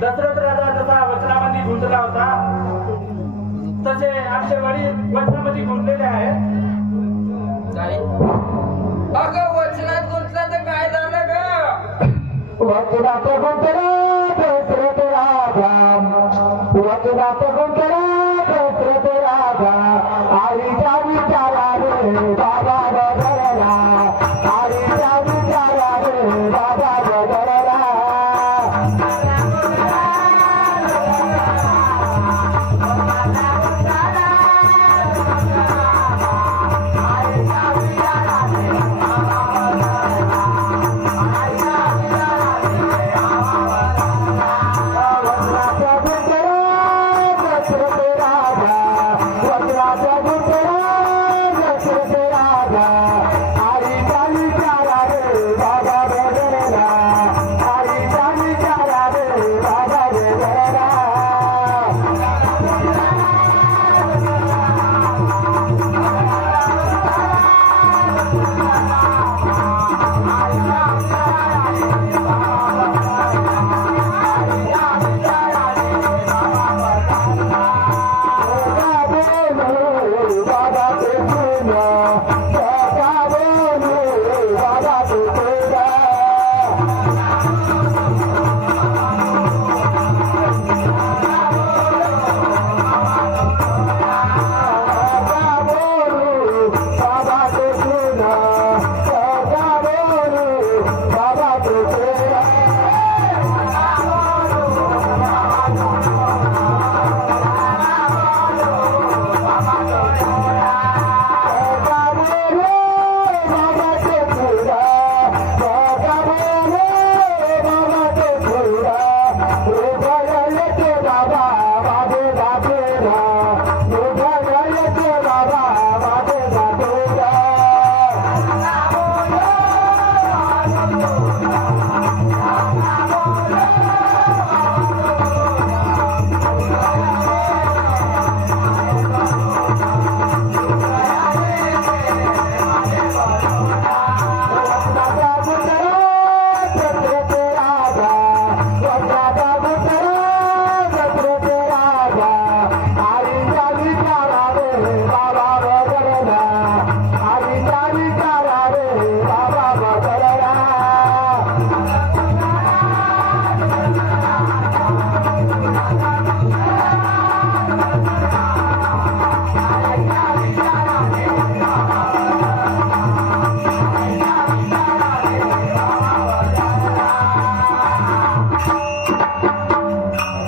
दशरथ राजा जसा वचनामध्ये गुंतला होता तसे आमचे वडील वचनामध्ये गुंतलेले आहेत. अगं वचनात गुंतला तर काय झालं ग? वचनात गुंतला दशरथ राजा. वचनात गुंतला Lord.